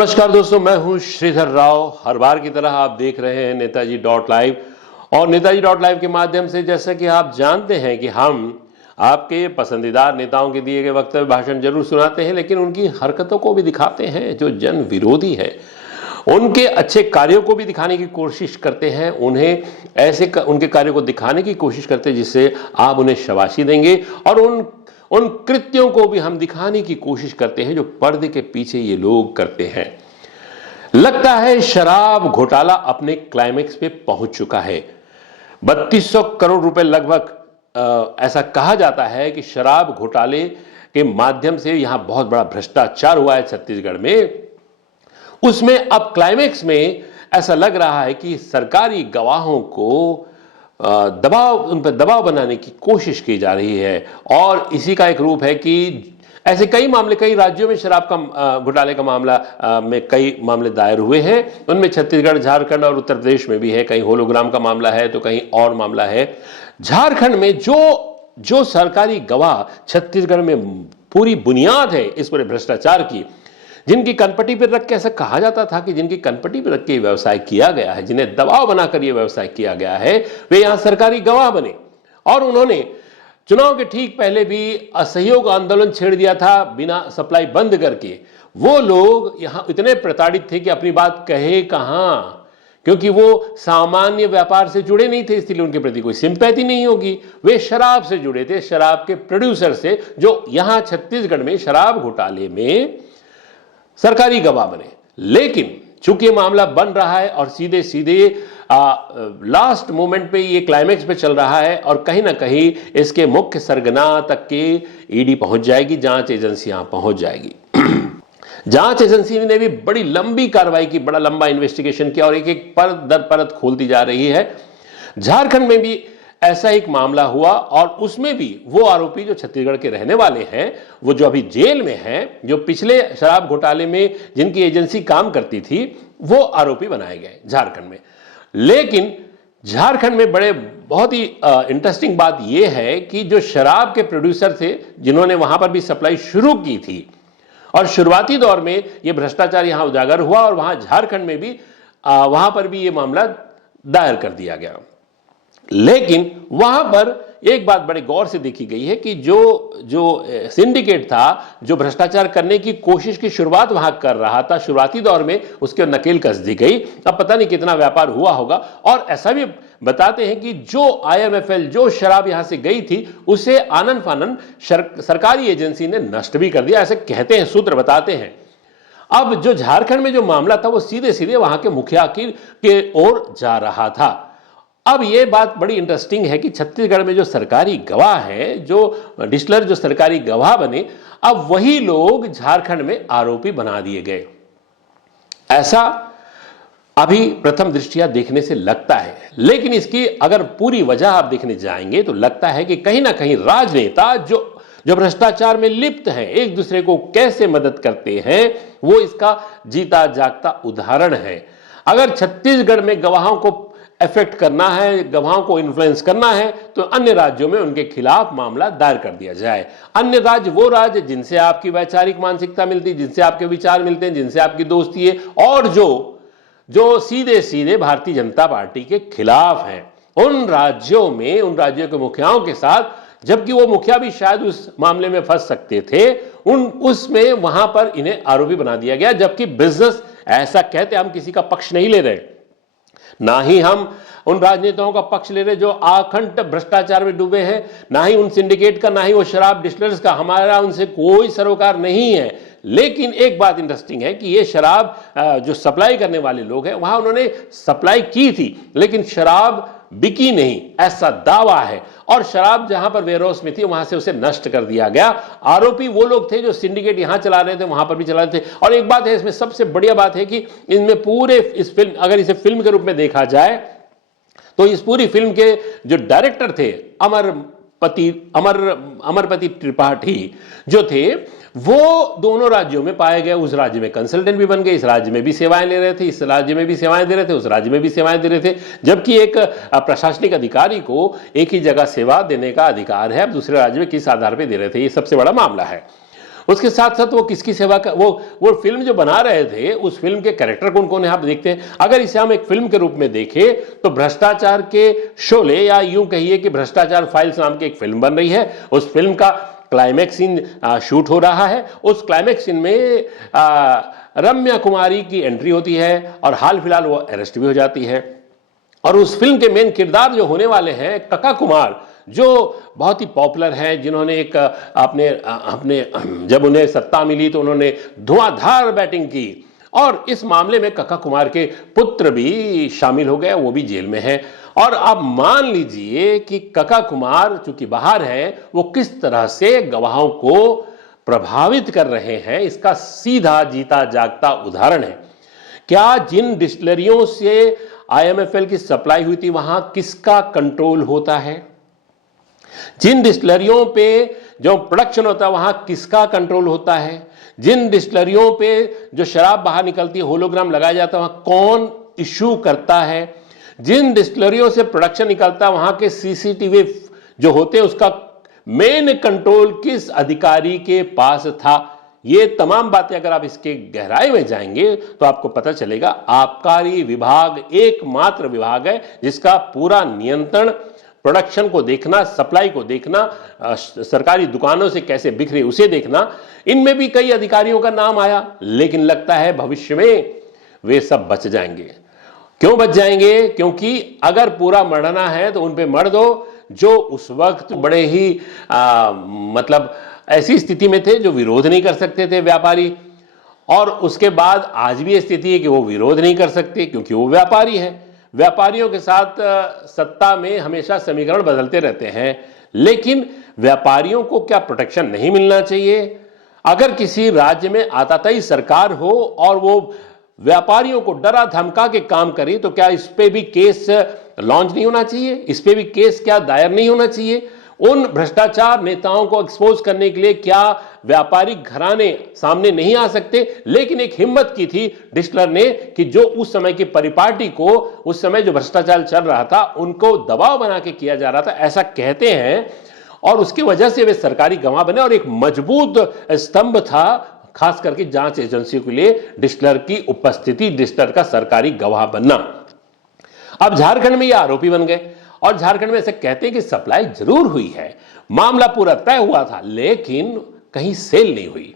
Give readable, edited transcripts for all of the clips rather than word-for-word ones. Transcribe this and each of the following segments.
नमस्कार दोस्तों, मैं हूं श्रीधर राव। हर बार की तरह आप देख रहे हैं नेताजी डॉट लाइव। और नेताजी डॉट लाइव के माध्यम से जैसा कि आप जानते हैं कि हम आपके पसंदीदा नेताओं के दिए गए वक्तव्य भाषण जरूर सुनाते हैं, लेकिन उनकी हरकतों को भी दिखाते हैं जो जन विरोधी है। उनके अच्छे कार्यों को भी दिखाने की कोशिश करते हैं, उनके कार्यों को दिखाने की कोशिश करते हैं जिससे आप उन्हें शाबाशी देंगे। और उन कृत्यों को भी हम दिखाने की कोशिश करते हैं जो पर्दे के पीछे ये लोग करते हैं। लगता है शराब घोटाला अपने क्लाइमेक्स पे पहुंच चुका है। 3200 करोड़ रुपए लगभग ऐसा कहा जाता है कि शराब घोटाले के माध्यम से यहां बहुत बड़ा भ्रष्टाचार हुआ है छत्तीसगढ़ में। उसमें अब क्लाइमेक्स में ऐसा लग रहा है कि सरकारी गवाहों को उन पर दबाव बनाने की कोशिश की जा रही है। और इसी का एक रूप है कि ऐसे कई राज्यों में शराब का घोटाले का मामला में कई मामले दायर हुए हैं। उनमें छत्तीसगढ़, झारखंड और उत्तर प्रदेश में भी है। कहीं होलोग्राम का मामला है तो कहीं और मामला है। झारखंड में जो सरकारी गवाह छत्तीसगढ़ में पूरी बुनियाद है इस पूरे भ्रष्टाचार की, जिनकी कनपट्टी पर रख के, ऐसा कहा जाता था कि जिनकी कनपट्टी पर रख के व्यवसाय किया गया है, जिन्हें दबाव बनाकर यह व्यवसाय किया गया है, वे यहां सरकारी गवाह बने। और उन्होंने चुनाव के ठीक पहले भी असहयोग आंदोलन छेड़ दिया था बिना सप्लाई बंद करके। वो लोग यहां इतने प्रताड़ित थे कि अपनी बात कहे कहां, क्योंकि वो सामान्य व्यापार से जुड़े नहीं थे, इसलिए उनके प्रति कोई सिंपैथी नहीं होगी। वे शराब से जुड़े थे, शराब के प्रोड्यूसर से, जो यहां छत्तीसगढ़ में शराब घोटाले में सरकारी गवाह बने। लेकिन चूंकि ये मामला बन रहा है और सीधे सीधे लास्ट मोमेंट पे ये क्लाइमेक्स पे चल रहा है और कहीं ना कहीं इसके मुख्य सरगना तक के ईडी पहुंच जाएगी, जांच एजेंसियां पहुंच जाएगी। जांच एजेंसी ने भी बड़ी लंबी कार्रवाई की, बड़ा लंबा इन्वेस्टिगेशन किया और एक एक परत दर परत खोलती जा रही है। झारखंड में भी ऐसा एक मामला हुआ और उसमें भी वो आरोपी जो छत्तीसगढ़ के रहने वाले हैं, वो जो अभी जेल में हैं, जो पिछले शराब घोटाले में जिनकी एजेंसी काम करती थी, वो आरोपी बनाए गए झारखंड में। लेकिन झारखंड में बहुत ही इंटरेस्टिंग बात यह है कि जो शराब के प्रोड्यूसर थे, जिन्होंने वहां पर भी सप्लाई शुरू की थी और शुरुआती दौर में यह भ्रष्टाचार यहां उजागर हुआ और वहां झारखंड में भी वहां पर भी यह मामला दायर कर दिया गया। लेकिन वहां पर एक बात बड़े गौर से देखी गई है कि जो सिंडिकेट था, जो भ्रष्टाचार करने की कोशिश की शुरुआत वहां कर रहा था शुरुआती दौर में, उसके नकेल कस दी गई। अब पता नहीं कितना व्यापार हुआ होगा। और ऐसा भी बताते हैं कि जो IMFL, जो शराब यहां से गई थी, उसे आनन फानन सरकारी एजेंसी ने नष्ट भी कर दिया, ऐसे कहते हैं, सूत्र बताते हैं। अब जो झारखंड में जो मामला था वो सीधे सीधे वहां के मुखिया के ओर जा रहा था। अब यह बात बड़ी इंटरेस्टिंग है कि छत्तीसगढ़ में जो सरकारी गवाह हैं, जो डिस्टिलर, जो सरकारी गवाह बने, अब वही लोग झारखंड में आरोपी बना दिए गए। ऐसा अभी प्रथम दृष्टिया देखने से लगता है, लेकिन इसकी अगर पूरी वजह आप देखने जाएंगे तो लगता है कि कहीं ना कहीं राजनेता जो भ्रष्टाचार में लिप्त हैं, एक दूसरे को कैसे मदद करते हैं, वो इसका जीता जागता उदाहरण है। अगर छत्तीसगढ़ में गवाहों को इफेक्ट करना है, गवाहों को इन्फ्लुएंस करना है, तो अन्य राज्यों में उनके खिलाफ मामला दायर कर दिया जाए। अन्य राज्य वो राज्य जिनसे आपकी वैचारिक मानसिकता मिलती, जिनसे आपके विचार मिलते हैं, जिनसे आपकी दोस्ती है और जो सीधे सीधे भारतीय जनता पार्टी के खिलाफ हैं, उन राज्यों के मुखियाओं के साथ, जबकि वो मुखिया भी शायद उस मामले में फंस सकते थे, उसमें वहां पर इन्हें आरोपी बना दिया गया। जबकि बिजनेस ऐसा कहते, हम किसी का पक्ष नहीं ले रहे, ना ही हम उन राजनेताओं का पक्ष ले रहे जो अखंड भ्रष्टाचार में डूबे हैं, ना ही उन सिंडिकेट का, ना ही वो शराब डिस्टिलर्स का, हमारा उनसे कोई सरोकार नहीं है। लेकिन एक बात इंटरेस्टिंग है कि ये शराब जो सप्लाई करने वाले लोग हैं, वहां उन्होंने सप्लाई की थी लेकिन शराब बिकी नहीं, ऐसा दावा है। और शराब जहां पर वेयरहाउस में थी वहां से उसे नष्ट कर दिया गया। आरोपी वो लोग थे जो सिंडिकेट यहां चला रहे थे, वहां पर भी चला रहे थे। और एक बात है इसमें, सबसे बढ़िया बात है कि इनमें पूरे इस फिल्म, अगर इसे फिल्म के रूप में देखा जाए तो इस पूरी फिल्म के जो डायरेक्टर थे, अमरपति त्रिपाठी जो थे, वो दोनों राज्यों में पाए गए। उस राज्य में कंसल्टेंट भी बन गए, इस राज्य में भी सेवाएं ले रहे थे, इस राज्य में भी सेवाएं दे रहे थे, उस राज्य में भी सेवाएं दे रहे थे। जबकि एक प्रशासनिक अधिकारी को एक ही जगह सेवा देने का अधिकार है, अब दूसरे राज्य में किस आधार पर दे रहे थे, ये सबसे बड़ा मामला है। उसके साथ साथ वो किसकी सेवा कर, वो फिल्म जो बना रहे थे उस फिल्म के कैरेक्टर कौन कौन है आप देखते हैं। अगर इसे हम एक फिल्म के रूप में देखें तो भ्रष्टाचार के शोले, या यूं कहिए कि भ्रष्टाचार फाइल्स नाम की एक फिल्म बन रही है। उस फिल्म का क्लाइमैक्स सीन शूट हो रहा है। उस क्लाइमैक्स सीन में रम्या कुमारी की एंट्री होती है और हाल फिलहाल वो अरेस्ट भी हो जाती है। और उस फिल्म के मेन किरदार जो होने वाले हैं कका कुमार, जो बहुत ही पॉपुलर हैं, जिन्होंने एक अपने अपने जब उन्हें सत्ता मिली तो उन्होंने धुआंधार बैटिंग की, और इस मामले में कका कुमार के पुत्र भी शामिल हो गए, वो भी जेल में है। और आप मान लीजिए कि कका कुमार चूंकि बाहर हैं, वो किस तरह से गवाहों को प्रभावित कर रहे हैं, इसका सीधा जीता जागता उदाहरण है। क्या जिन डिस्टिलरियों से आईएमएफएल की सप्लाई हुई थी वहां किसका कंट्रोल होता है? जिन डिस्टिलरियों पे जो प्रोडक्शन होता है वहां किसका कंट्रोल होता है? जिन डिस्टिलरियों पे जो शराब बाहर निकलती है, होलोग्राम लगाया जाता है, वहां कौन इशू करता है? जिन डिस्टिलरियों से प्रोडक्शन निकलता है वहां के सीसीटीवी जो होते हैं उसका मेन कंट्रोल किस अधिकारी के पास था? ये तमाम बातें अगर आप इसके गहराई में जाएंगे तो आपको पता चलेगा आबकारी विभाग एकमात्र विभाग है जिसका पूरा नियंत्रण, प्रोडक्शन को देखना, सप्लाई को देखना, सरकारी दुकानों से कैसे बिक रही उसे देखना। इनमें भी कई अधिकारियों का नाम आया, लेकिन लगता है भविष्य में वे सब बच जाएंगे। क्यों बच जाएंगे? क्योंकि अगर पूरा मरना है तो उन पे मर दो जो उस वक्त बड़े ही मतलब ऐसी स्थिति में थे जो विरोध नहीं कर सकते थे व्यापारी, और उसके बाद आज भी स्थिति है कि वो विरोध नहीं कर सकते क्योंकि वो व्यापारी है। व्यापारियों के साथ सत्ता में हमेशा समीकरण बदलते रहते हैं, लेकिन व्यापारियों को क्या प्रोटेक्शन नहीं मिलना चाहिए? अगर किसी राज्य में आताताई सरकार हो और वो व्यापारियों को डरा धमका के काम करे तो क्या इस पे भी केस लॉन्च नहीं होना चाहिए? इस पे भी केस क्या दायर नहीं होना चाहिए? उन भ्रष्टाचार नेताओं को एक्सपोज करने के लिए क्या व्यापारिक घराने सामने नहीं आ सकते? लेकिन एक हिम्मत की थी डिस्टिलर ने कि जो उस समय की परिपाटी को, उस समय जो भ्रष्टाचार चल रहा था उनको दबाव बना के किया जा रहा था, ऐसा कहते हैं, और उसकी वजह से वे सरकारी गवाह बने और एक मजबूत स्तंभ था खास करके जांच एजेंसियों के लिए डिस्टिलर की उपस्थिति, डिस्टिलर का सरकारी गवाह बनना। अब झारखंड में ये आरोपी बन गए और झारखंड में ऐसे कहते हैं कि सप्लाई जरूर हुई है, मामला पूरा तय हुआ था, लेकिन कहीं सेल नहीं हुई,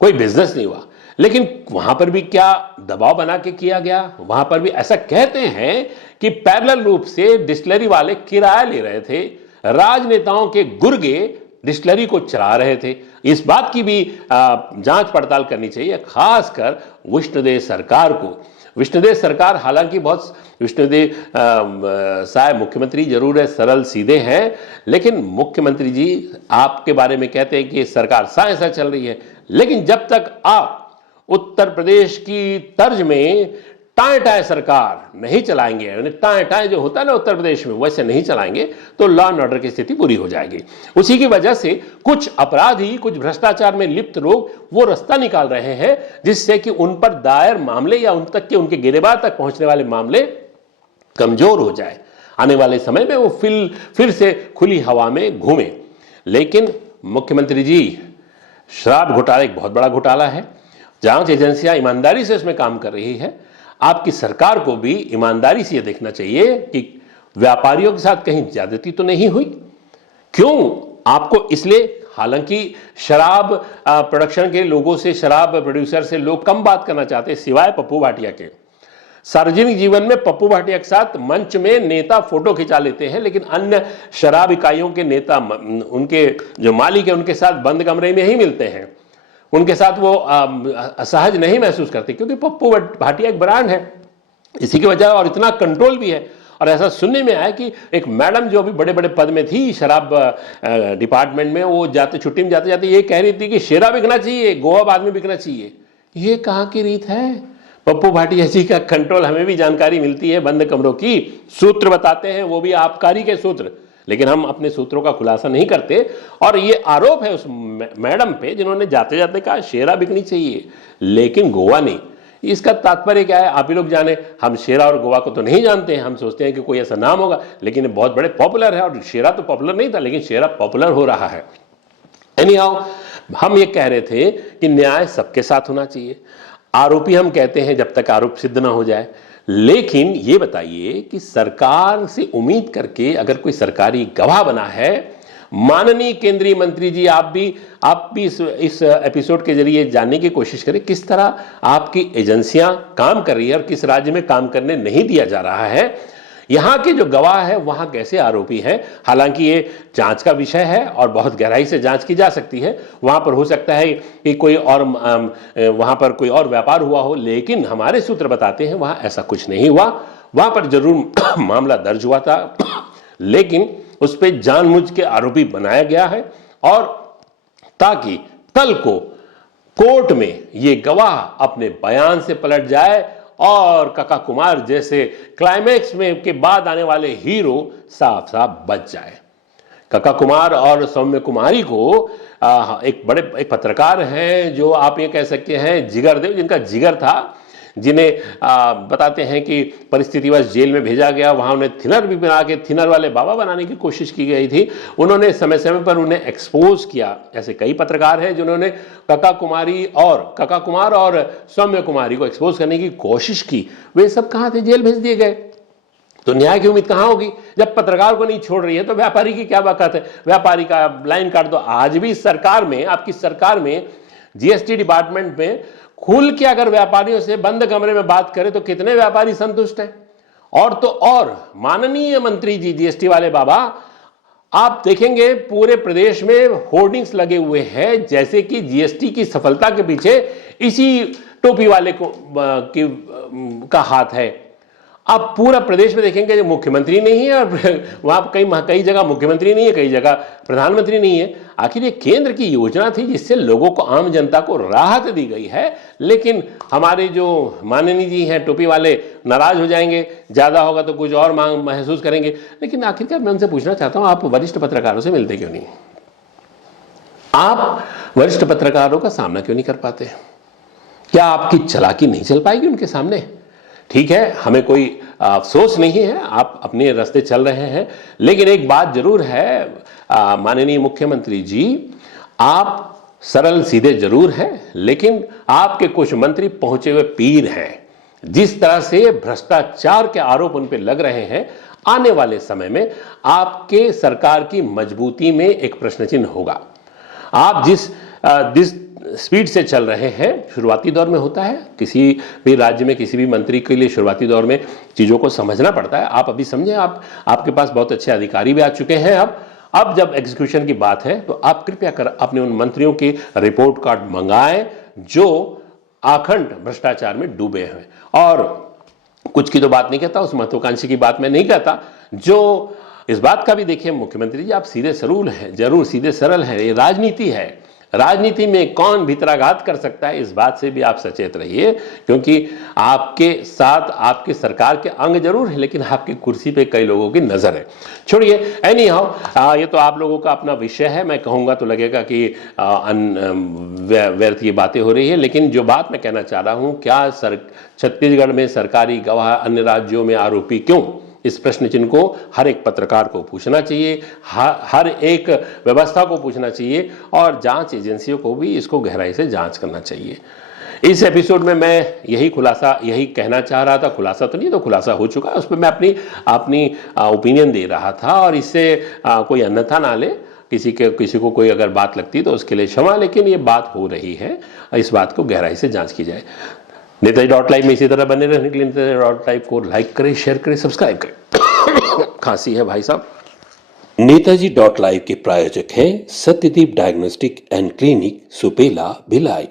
कोई बिजनेस नहीं हुआ। लेकिन वहां पर भी क्या दबाव बना के किया गया? वहां पर भी ऐसा कहते हैं कि पैरेलल रूप से डिस्टिलरी वाले किराया ले रहे थे, राजनेताओं के गुर्गे डिस्टिलरी को चला रहे थे। इस बात की भी जांच पड़ताल करनी चाहिए, खासकर विष्णुदेव सरकार को। विष्णुदेव सरकार हालांकि बहुत, विष्णुदेव साहब मुख्यमंत्री जरूर है, सरल सीधे हैं, लेकिन मुख्यमंत्री जी आपके बारे में कहते हैं कि सरकार ऐसा चल रही है, लेकिन जब तक आप उत्तर प्रदेश की तर्ज में टाए टाए सरकार नहीं चलाएंगे, टाए टाए जो होता है ना उत्तर प्रदेश में, वैसे नहीं चलाएंगे तो लॉ एंड ऑर्डर की स्थिति बुरी हो जाएगी। उसी की वजह से कुछ अपराधी, कुछ भ्रष्टाचार में लिप्त लोग वो रास्ता निकाल रहे हैं जिससे कि उन पर दायर मामले या उन तक के, उनके गिरफ्तार तक पहुंचने वाले मामले कमजोर हो जाए, आने वाले समय में वो फिर से खुली हवा में घूमे। लेकिन मुख्यमंत्री जी, शराब घोटाला एक बहुत बड़ा घोटाला है, जांच एजेंसियां ईमानदारी से उसमें काम कर रही है। आपकी सरकार को भी ईमानदारी से यह देखना चाहिए कि व्यापारियों के साथ कहीं ज्यादती तो नहीं हुई। क्यों आपको इसलिए, हालांकि शराब प्रोडक्शन के लोगों से, शराब प्रोड्यूसर से लोग कम बात करना चाहते हैं सिवाय पप्पू भाटिया के। सार्वजनिक जीवन में पप्पू भाटिया के साथ मंच में नेता फोटो खिंचा लेते हैं, लेकिन अन्य शराब इकाइयों के नेता, उनके जो मालिक है उनके साथ बंद कमरे में ही मिलते हैं, उनके साथ वो असहज नहीं महसूस करते, क्योंकि पप्पू भाटिया एक ब्रांड है। इसी की वजह, और इतना कंट्रोल भी है। और ऐसा सुनने में आया कि एक मैडम जो अभी बड़े बड़े पद में थी शराब डिपार्टमेंट में, वो जाते छुट्टी में जाते जाते ये कह रही थी कि शेरा बिकना चाहिए, गोवा बाद में बिकना चाहिए। ये कहाँ की रीत है? पप्पू भाटिया जी का कंट्रोल, हमें भी जानकारी मिलती है बंद कमरों की, सूत्र बताते हैं, वो भी आबकारी के सूत्र, लेकिन हम अपने सूत्रों का खुलासा नहीं करते। और ये आरोप है उस मैडम पे जिन्होंने जाते जाते कहा शेरा बिकनी चाहिए, लेकिन गोवा नहीं। इसका तात्पर्य क्या है आप ही लोग जाने, हम शेरा और गोवा को तो नहीं जानते हैं, हम सोचते हैं कि कोई ऐसा नाम होगा, लेकिन ये बहुत बड़े पॉपुलर है। और शेरा तो पॉपुलर नहीं था, लेकिन शेरा पॉपुलर हो रहा है। एनीहाउ, हम ये कह रहे थे कि न्याय सबके साथ होना चाहिए। आरोपी हम कहते हैं जब तक आरोप सिद्ध ना हो जाए। लेकिन ये बताइए कि सरकार से उम्मीद करके अगर कोई सरकारी गवाह बना है, माननीय केंद्रीय मंत्री जी, आप भी इस एपिसोड के जरिए जानने की कोशिश करें किस तरह आपकी एजेंसियां काम कर रही है और किस राज्य में काम करने नहीं दिया जा रहा है। यहां के जो गवाह है वहां कैसे आरोपी हैं। हालांकि ये जांच का विषय है और बहुत गहराई से जांच की जा सकती है। वहां पर हो सकता है कि कोई और वहां पर कोई और व्यापार हुआ हो, लेकिन हमारे सूत्र बताते हैं वहां ऐसा कुछ नहीं हुआ। वहां पर जरूर मामला दर्ज हुआ था, लेकिन उस पर जानबूझ के आरोपी बनाया गया है, और ताकि कल को कोर्ट में ये गवाह अपने बयान से पलट जाए और काका कुमार जैसे क्लाइमैक्स में के बाद आने वाले हीरो साफ साफ बच जाए। काका कुमार और सौम्य कुमारी को एक पत्रकार हैं जो आप ये कह सकते हैं जिगरदेव, जिनका जिगर था, जिन्हें बताते हैं कि परिस्थितिवश जेल में भेजा गया। वहां उन्हें थिनर भी बना के थिनर वाले बाबा बनाने की कोशिश की गई थी। उन्होंने समय समय पर उन्हें एक्सपोज किया। ऐसे कई पत्रकार हैं जिन्होंने काका कुमार और सौम्य कुमारी को एक्सपोज करने की कोशिश की। वे सब कहां थे? जेल भेज दिए गए। तो न्याय की उम्मीद कहां होगी? जब पत्रकार को नहीं छोड़ रही है तो व्यापारी की क्या बात है? व्यापारी का लाइन काट दो। आज भी सरकार में, आपकी सरकार में, जीएसटी डिपार्टमेंट में खुल के अगर व्यापारियों से बंद कमरे में बात करें तो कितने व्यापारी संतुष्ट हैं। और तो और माननीय मंत्री जी, जीएसटी वाले बाबा, आप देखेंगे पूरे प्रदेश में होर्डिंग्स लगे हुए हैं जैसे कि जीएसटी की सफलता के पीछे इसी टोपी वाले का हाथ है। आप पूरा प्रदेश में देखेंगे मुख्यमंत्री नहीं है, और वहां कई जगह मुख्यमंत्री नहीं है, कई जगह प्रधानमंत्री नहीं है। आखिर ये केंद्र की योजना थी जिससे लोगों को, आम जनता को राहत दी गई है, लेकिन हमारे जो माननीय जी हैं टोपी वाले नाराज हो जाएंगे, ज्यादा होगा तो कुछ और मांग महसूस करेंगे। लेकिन आखिरकार मैं उनसे पूछना चाहता हूं, आप वरिष्ठ पत्रकारों से मिलते क्यों नहीं? आप वरिष्ठ पत्रकारों का सामना क्यों नहीं कर पाते? क्या आपकी चालाकी नहीं चल पाएगी उनके सामने? ठीक है, हमें कोई अफसोस नहीं है, आप अपने रास्ते चल रहे हैं, लेकिन एक बात जरूर है माननीय मुख्यमंत्री जी, आप सरल सीधे जरूर हैं, लेकिन आपके कुछ मंत्री पहुंचे हुए पीर हैं। जिस तरह से भ्रष्टाचार के आरोप उन पर लग रहे हैं, आने वाले समय में आपके सरकार की मजबूती में एक प्रश्न चिन्ह होगा। आप जिस स्पीड से चल रहे हैं, शुरुआती दौर में होता है किसी भी राज्य में, किसी भी मंत्री के लिए शुरुआती दौर में चीज़ों को समझना पड़ता है। आप अभी समझें, आपके पास बहुत अच्छे अधिकारी भी आ चुके हैं। अब जब एग्जीक्यूशन की बात है तो आप कृपया कर अपने उन मंत्रियों की रिपोर्ट कार्ड मंगाएं जो आखंड भ्रष्टाचार में डूबे हैं। और कुछ की तो बात नहीं कहता, उस महत्वाकांक्षी की बात मैं नहीं कहता, जो इस बात का भी देखिए मुख्यमंत्री जी, आप सीधे सरल हैं, जरूर सीधे सरल हैं। ये राजनीति है, राजनीति में कौन भितराघात कर सकता है, इस बात से भी आप सचेत रहिए, क्योंकि आपके साथ आपके सरकार के अंग जरूर है, लेकिन आपकी कुर्सी पे कई लोगों की नजर है। छोड़िए, एनी हाउ, ये तो आप लोगों का अपना विषय है। मैं कहूँगा तो लगेगा कि व्यर्थ की बातें हो रही है, लेकिन जो बात मैं कहना चाह रहा हूँ, क्या छत्तीसगढ़ में सरकारी गवाह अन्य राज्यों में आरोपी क्यों? इस प्रश्न चिन्ह को हर एक पत्रकार को पूछना चाहिए, हर एक व्यवस्था को पूछना चाहिए, और जांच एजेंसियों को भी इसको गहराई से जांच करना चाहिए। इस एपिसोड में मैं यही कहना चाह रहा था। खुलासा तो नहीं, तो खुलासा हो चुका है, उस पर मैं अपनी ओपिनियन दे रहा था, और इससे कोई अन्यथा ना ले। किसी को कोई अगर बात लगती तो उसके लिए क्षमा, लेकिन ये बात हो रही है, इस बात को गहराई से जांच की जाए। नेताजी.लाइव में इसी तरह बने रहने के लिए नेताजी.लाइव को लाइक करें, शेयर करें, सब्सक्राइब करें। खांसी है भाई साहब। नेताजी.लाइव के प्रायोजक हैं Satyadeep diagnostic and clinic, Supela, Bhilai.